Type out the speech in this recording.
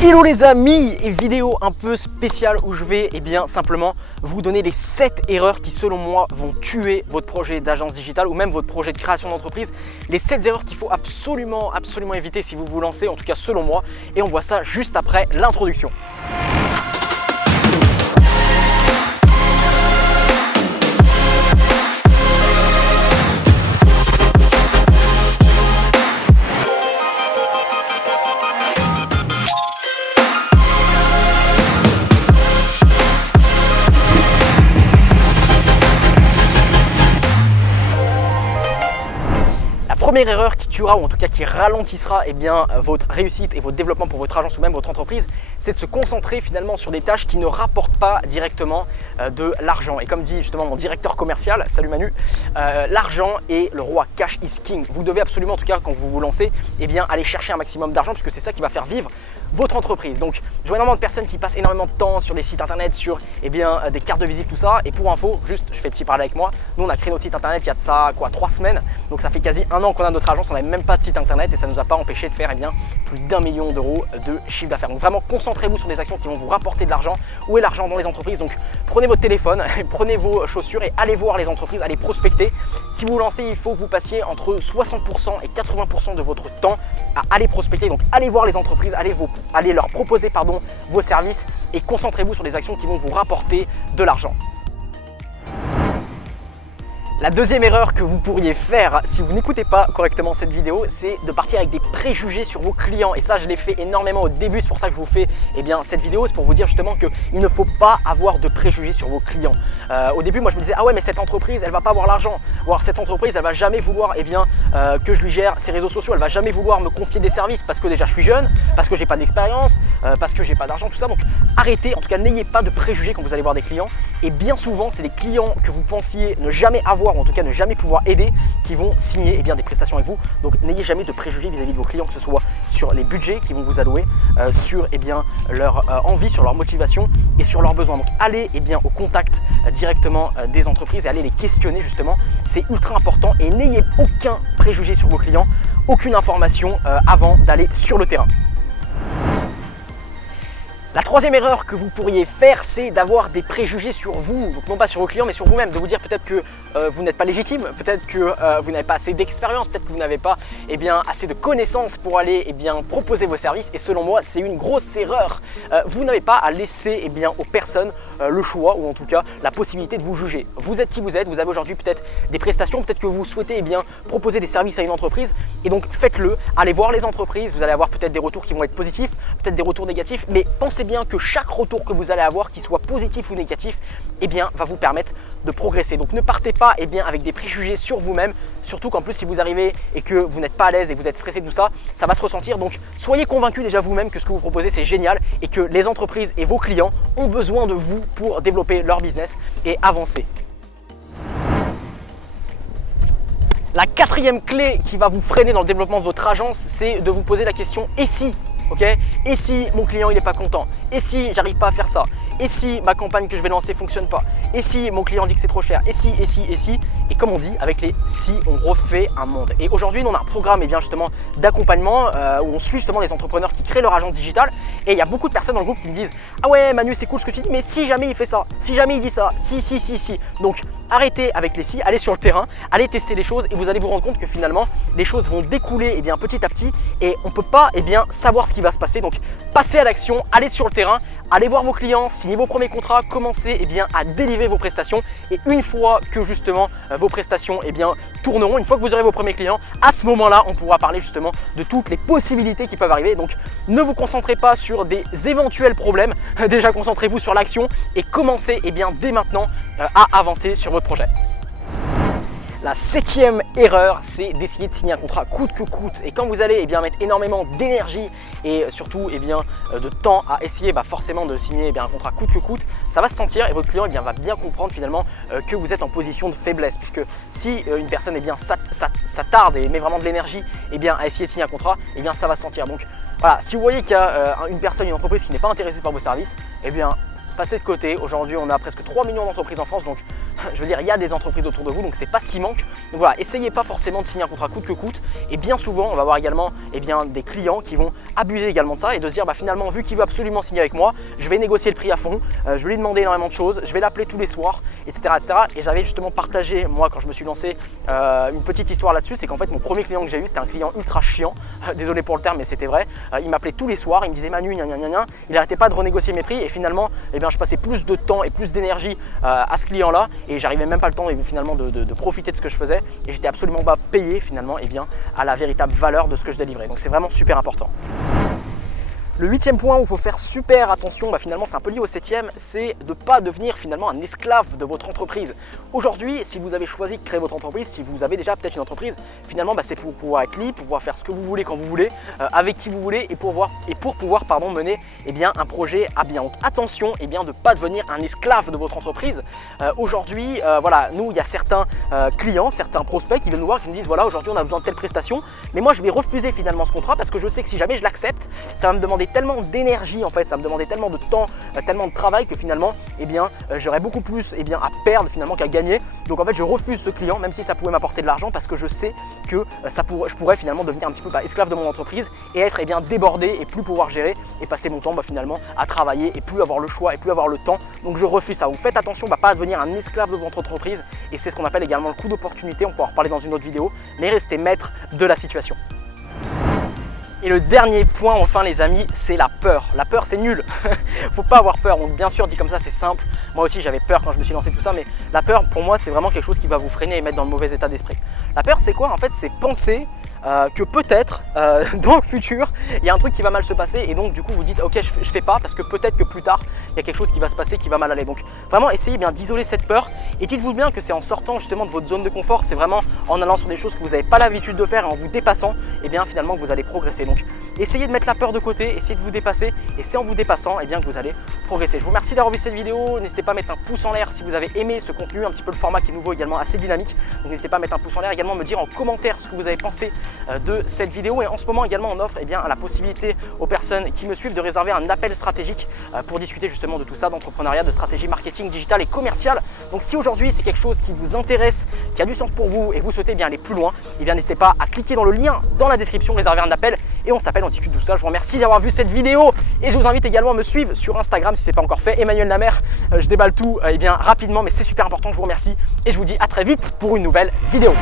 Hello les amis, et vidéo un peu spéciale où je vais simplement vous donner les 7 erreurs qui selon moi vont tuer votre projet d'agence digitale ou même votre projet de création d'entreprise. Les 7 erreurs qu'il faut absolument éviter si vous vous lancez, en tout cas selon moi, et on voit ça juste après l'introduction. Première erreur qui tuera ou en tout cas qui ralentissera votre réussite et votre développement pour votre agence ou même votre entreprise, c'est de se concentrer finalement sur des tâches qui ne rapportent pas directement de l'argent. Et comme dit justement mon directeur commercial, salut Manu, l'argent est le roi, cash is king. Vous devez absolument, en tout cas quand vous vous lancez, aller chercher un maximum d'argent puisque c'est ça qui va faire vivre votre entreprise. Donc je vois énormément de personnes qui passent énormément de temps sur les sites internet, sur des cartes de visite, tout ça. Et pour info, juste je fais petit parler avec moi, nous on a créé notre site internet il y a de ça 3 semaines, donc ça fait quasi un an qu'on a notre agence, on n'avait même pas de site internet et ça ne nous a pas empêché de faire plus d'1 million d'euros de chiffre d'affaires. Donc vraiment concentrez-vous sur des actions qui vont vous rapporter de l'argent. Où est l'argent dans les entreprises? Donc prenez votre téléphone, prenez vos chaussures et allez voir les entreprises, allez prospecter. Si vous vous lancez, il faut que vous passiez entre 60% et 80% de votre temps à aller prospecter. Donc allez voir les entreprises, allez leur proposer vos services et concentrez-vous sur des actions qui vont vous rapporter de l'argent. La deuxième erreur que vous pourriez faire si vous n'écoutez pas correctement cette vidéo, c'est de partir avec des préjugés sur vos clients. Et ça, je l'ai fait énormément au début, c'est pour ça que je vous fais cette vidéo, c'est pour vous dire justement qu'il ne faut pas avoir de préjugés sur vos clients. Au début, moi je me disais, ah ouais, mais cette entreprise, elle va pas avoir l'argent. Ou alors cette entreprise, elle va jamais vouloir que je lui gère ses réseaux sociaux, elle va jamais vouloir me confier des services parce que déjà je suis jeune, parce que j'ai pas d'expérience, parce que j'ai pas d'argent, tout ça. Donc arrêtez, en tout cas n'ayez pas de préjugés quand vous allez voir des clients. Et bien souvent, c'est les clients que vous pensiez ne jamais avoir, ou en tout cas ne jamais pouvoir aider, qui vont signer des prestations avec vous. Donc n'ayez jamais de préjugés vis-à-vis de vos clients, que ce soit sur les budgets qu'ils vont vous allouer, sur leur envie, sur leur motivation et sur leurs besoins. Donc allez au contact directement des entreprises et allez les questionner justement, c'est ultra important. Et n'ayez aucun préjugé sur vos clients, aucune information avant d'aller sur le terrain. La troisième erreur que vous pourriez faire, c'est d'avoir des préjugés sur vous, donc non pas sur vos clients mais sur vous-même, de vous dire peut-être que vous n'êtes pas légitime, peut-être que vous n'avez pas assez d'expérience, peut-être que vous n'avez pas assez de connaissances pour aller proposer vos services. Et selon moi, c'est une grosse erreur. Vous n'avez pas à laisser aux personnes le choix ou en tout cas la possibilité de vous juger. Vous êtes qui vous êtes, vous avez aujourd'hui peut-être des prestations, peut-être que vous souhaitez proposer des services à une entreprise et donc faites-le, allez voir les entreprises, vous allez avoir peut-être des retours qui vont être positifs, peut-être des retours négatifs, mais pensez bien que chaque retour que vous allez avoir, qu'il soit positif ou négatif, va vous permettre de progresser. Donc ne partez pas avec des préjugés sur vous-même, surtout qu'en plus si vous arrivez et que vous n'êtes pas à l'aise et que vous êtes stressé de tout ça, ça va se ressentir. Donc soyez convaincus déjà vous-même que ce que vous proposez c'est génial et que les entreprises et vos clients ont besoin de vous pour développer leur business et avancer. La quatrième clé qui va vous freiner dans le développement de votre agence, c'est de vous poser la question « et si ?» Et si mon client il n'est pas content? Et si j'arrive pas à faire ça? Et si ma campagne que je vais lancer fonctionne pas? Et si mon client dit que c'est trop cher? Et si? Et comme on dit, avec les si, on refait un monde. Et aujourd'hui, on a un programme justement d'accompagnement où on suit justement des entrepreneurs qui créent leur agence digitale. Et il y a beaucoup de personnes dans le groupe qui me disent « Ah ouais Manu, c'est cool ce que tu dis, mais si jamais il fait ça, si jamais il dit ça, si. » Donc arrêtez avec les si, allez sur le terrain, allez tester les choses et vous allez vous rendre compte que finalement, les choses vont découler petit à petit et on ne peut pas savoir ce qui va se passer. Donc passez à l'action, allez sur le terrain, allez voir vos clients, signez vos premiers contrats, commencez à délivrer vos prestations. Et une fois que justement vos prestations tourneront, une fois que vous aurez vos premiers clients, à ce moment-là, on pourra parler justement de toutes les possibilités qui peuvent arriver. Donc ne vous concentrez pas sur des éventuels problèmes, déjà concentrez-vous sur l'action et commencez dès maintenant à avancer sur votre projet. La septième erreur, c'est d'essayer de signer un contrat coûte que coûte. Et quand vous allez mettre énormément d'énergie et surtout de temps à essayer forcément de signer un contrat coûte que coûte, ça va se sentir et votre client va bien comprendre finalement que vous êtes en position de faiblesse. Puisque si une personne s'attarde et met vraiment de l'énergie à essayer de signer un contrat, ça va se sentir. Donc voilà, si vous voyez qu'il y a une entreprise qui n'est pas intéressée par vos services, passez de côté. Aujourd'hui, on a presque 3 millions d'entreprises en France, donc Je veux dire, il y a des entreprises autour de vous, donc c'est pas ce qui manque. Donc voilà, essayez pas forcément de signer un contrat coûte que coûte. Et bien souvent, on va avoir également des clients qui vont abuser également de ça et de se dire finalement, vu qu'il veut absolument signer avec moi, je vais négocier le prix à fond, je vais lui demander énormément de choses, je vais l'appeler tous les soirs, etc. Et j'avais justement partagé, moi, quand je me suis lancé, une petite histoire là-dessus. C'est qu'en fait, mon premier client que j'ai eu, c'était un client ultra chiant. Désolé pour le terme, mais c'était vrai. Il m'appelait tous les soirs, il me disait Manu, il n'arrêtait pas de renégocier mes prix et finalement, je passais plus de temps et plus d'énergie à ce client-là et j'arrivais même pas le temps finalement de profiter de ce que je faisais et j'étais absolument pas payé finalement à la véritable valeur de ce que je délivrais. Donc c'est vraiment super important. Le 8e point où il faut faire super attention, finalement c'est un peu lié au 7e, c'est de ne pas devenir finalement un esclave de votre entreprise. Aujourd'hui, si vous avez choisi de créer votre entreprise, si vous avez déjà peut-être une entreprise, finalement c'est pour pouvoir être libre, pour pouvoir faire ce que vous voulez quand vous voulez, avec qui vous voulez et pour pouvoir mener un projet à bien. Donc attention de ne pas devenir un esclave de votre entreprise. Aujourd'hui, nous il y a certains clients, certains prospects qui viennent nous voir, qui nous disent voilà, aujourd'hui on a besoin de telle prestation, mais moi je vais refuser finalement ce contrat parce que je sais que si jamais je l'accepte, ça va me demander tellement d'énergie en fait, ça me demandait tellement de temps, tellement de travail que finalement j'aurais beaucoup plus à perdre finalement qu'à gagner. Donc en fait je refuse ce client même si ça pouvait m'apporter de l'argent parce que je sais que je pourrais finalement devenir un petit peu esclave de mon entreprise et être débordé et plus pouvoir gérer et passer mon temps finalement à travailler et plus avoir le choix et plus avoir le temps. Donc je refuse ça. Vous faites attention pas à devenir un esclave de votre entreprise et c'est ce qu'on appelle également le coût d'opportunité. On pourra en reparler dans une autre vidéo, mais restez maître de la situation. Et le dernier point enfin les amis, c'est la peur. La peur c'est nul, faut pas avoir peur. Donc bien sûr dit comme ça c'est simple, moi aussi j'avais peur quand je me suis lancé tout ça, mais la peur pour moi c'est vraiment quelque chose qui va vous freiner et mettre dans le mauvais état d'esprit. La peur c'est quoi en fait? C'est penser que peut-être dans le futur il y a un truc qui va mal se passer et donc du coup vous dites ok je fais pas parce que peut-être que plus tard il y a quelque chose qui va se passer qui va mal aller. Donc vraiment essayez d'isoler cette peur et dites-vous bien que c'est en sortant justement de votre zone de confort, c'est vraiment en allant sur des choses que vous n'avez pas l'habitude de faire et en vous dépassant finalement vous allez progresser. Donc essayez de mettre la peur de côté, essayez de vous dépasser et c'est en vous dépassant que vous allez progresser. Je vous remercie d'avoir vu cette vidéo, n'hésitez pas à mettre un pouce en l'air si vous avez aimé ce contenu, un petit peu le format qui est nouveau également assez dynamique, donc n'hésitez pas à mettre un pouce en l'air, également me dire en commentaire ce que vous avez pensé de cette vidéo et en ce moment également on offre la possibilité aux personnes qui me suivent de réserver un appel stratégique pour discuter justement de tout ça, d'entrepreneuriat, de stratégie marketing digital et commercial. Donc si aujourd'hui c'est quelque chose qui vous intéresse, qui a du sens pour vous et vous souhaitez aller plus loin, n'hésitez pas à cliquer dans le lien dans la description, réserver un appel et on s'appelle, on discute de tout ça. Je vous remercie d'avoir vu cette vidéo et je vous invite également à me suivre sur Instagram si ce n'est pas encore fait, Emmanuel Lamère. Je déballe tout rapidement mais c'est super important. Je vous remercie et je vous dis à très vite pour une nouvelle vidéo.